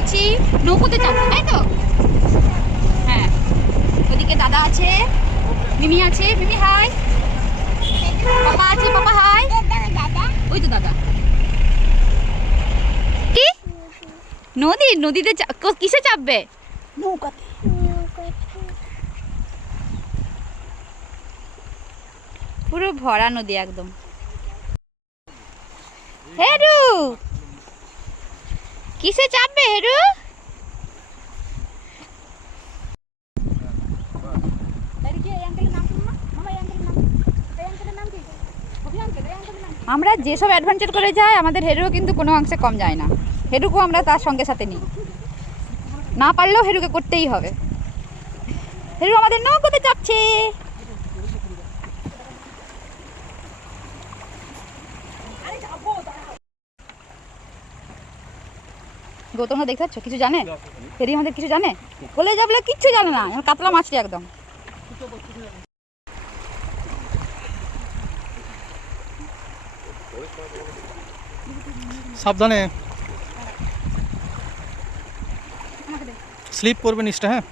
যাচ্ছি। নৌকোতে চাপবো তাই তো? হ্যাঁ। ওদিকে দাদা আছে মিমি আছে মিমি হাই। পাপা আছে পাপা হাই। ওই তো দাদা। কি? নদী? নদীতে কিসে চাপবে? নৌকাতে। পুরো ভরা নদী একদম। হেরু কিসে চাপবে হেরু? আমরা যেসব অ্যাডভেঞ্চার করে যাই, আমাদের হেরুও কিন্তু কোনো অংশে কম যায় না। হেরুকেও আমরা তার সঙ্গে সাথে নিই। না পারলেও হেরুকে করতেই হবে। হেরু আমাদের নৌকোতে চাপছে। গৌতমরা দেখতে পাচ্ছ? কিছু জানে? ফেরি আমাদের কিছু জানে? বলে যাবলে কিচ্ছু জানে না। কাতলা মাছটি একদম। সাবধানে। স্লিপ করবে নিচটা হ্যাঁ?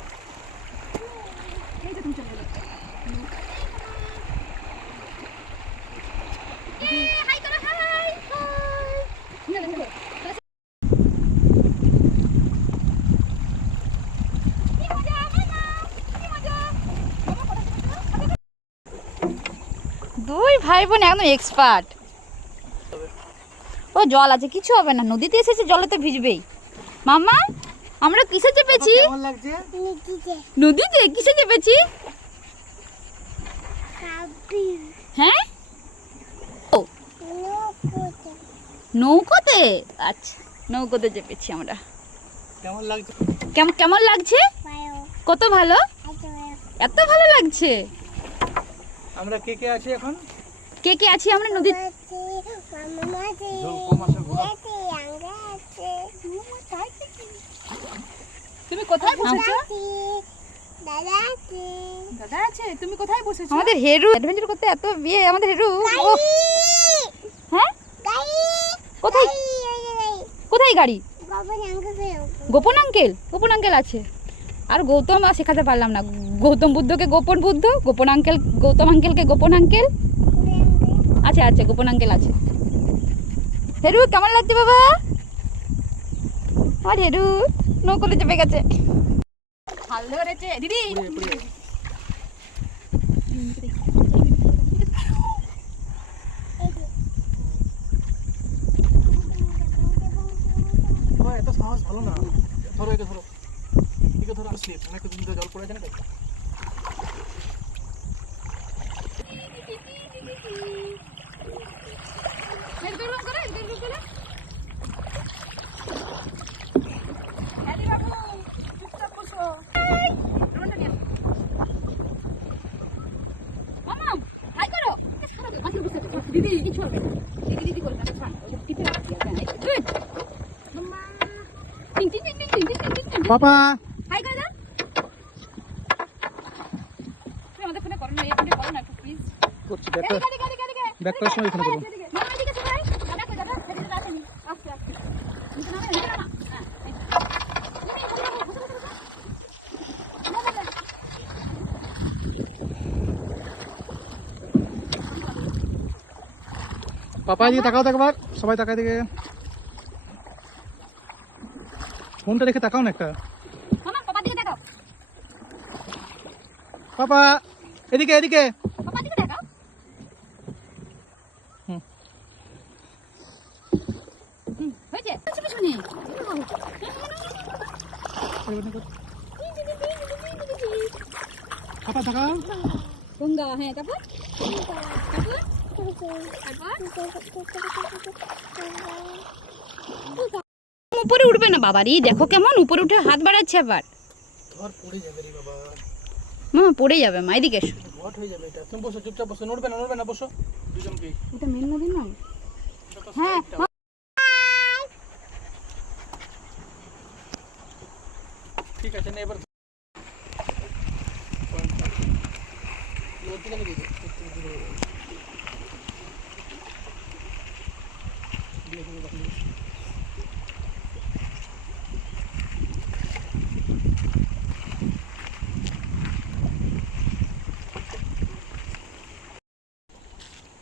দুই ভাই বোন একদম এক্সপার্ট ও জল আছে কিছু হবে না। নদীতে এসেছে জলে তো ভিজবেই। মামা আমরা কিসে চেপেছি? নদীতে। কিসে চেপেছি? হ্যাঁ? ও। নৌকোতে। আচ্ছা নৌকোতে চেপেছি আমরা। কেমন লাগছে? কেমন কেমন লাগছে? কত ভালো। এত ভালো লাগছে? আমরা কে কে আছি এখন? কে কে আছি আমরা নদী তুমি কোথায় বসেছো? দাদা আছে। তুমি কোথায় বসেছো? আমাদের হেরু অ্যাডভেঞ্চার করতে এত বিয়ে আমাদের হেরু হ্যাঁ? কোথায়? কোথায় গাড়ি? গোপন আঙ্কেল? গোপন আঙ্কেল আছে। আর গৌতম আর শেখাতে পারলাম না। গৌতম বুদ্ধকে গোপন বুদ্ধ, গোপন আঙ্কেল, গৌতম আঙ্কেলকে গোপন আঙ্কেল। আছে আছে, গোপন আঙ্কেল আছে। হেরু, কেমন লাগছে বাবা? আমার হেরু নৌকলে চেপে গেছে। হাল ধরেছে। দিদি! এত সাহস ভালো না। ধরো একে ধরো। ওদিকে ধরো আমি সেফ অনেকটা দিন ধরে জল পড়ে আছে না দিদি কিছু হবে দিদি দিদি করবে না ছাড় টিপে রাখি আছে গুড মামা টিং টিং টিং টিং টিং টিং টিং পাপা করছি ব্যাক ব্যাক করার সময় এখানে করব পাপায় দিকে তাকাও একবার সবাই তাকায় দিকে ফোনটা রেখে তাকাও না একটা পাপা এদিকে এদিকে তাকাও গঙ্গা হ্যাঁ তারপর উপরে উঠবে না বাবারি দেখো কেমন উপরে উঠে হাত বাড়াচ্ছে আবার ধর পড়ে যাবে রে বাবা মা এদিকে এসো হয়ে যাবে এটা তুমি বসো চুপচাপ বসো নড়বে না নড়বে না বসো দুজনকে এটা মেন নদী নয় হ্যাঁ ঠিক আছে না এবার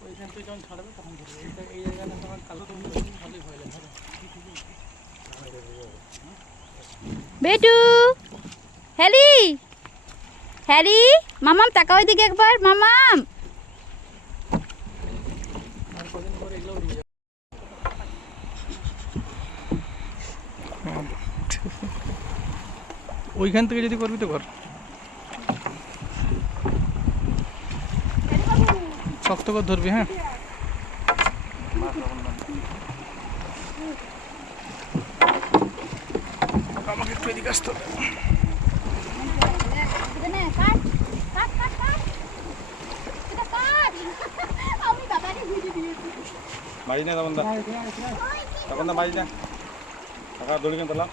ওইখান থেকে যখন ছাড়বে তখন ধরবে এই জায়গাটা তোমার কালো তো ভালোই হয়ে ভয় হ্যাঁ বেটু হ্যালি হ্যালি মামাম তাকা ওইদিকে একবার মামাম। ওইখান থেকে যদি করবি তো কর শক্ত করে ধরবি হ্যাঁ? আমাকে একটু এদিকে আসতে হবে। মারি না তখন দা তখন দা মারি না। টাকা দড়ি কেন তোলা?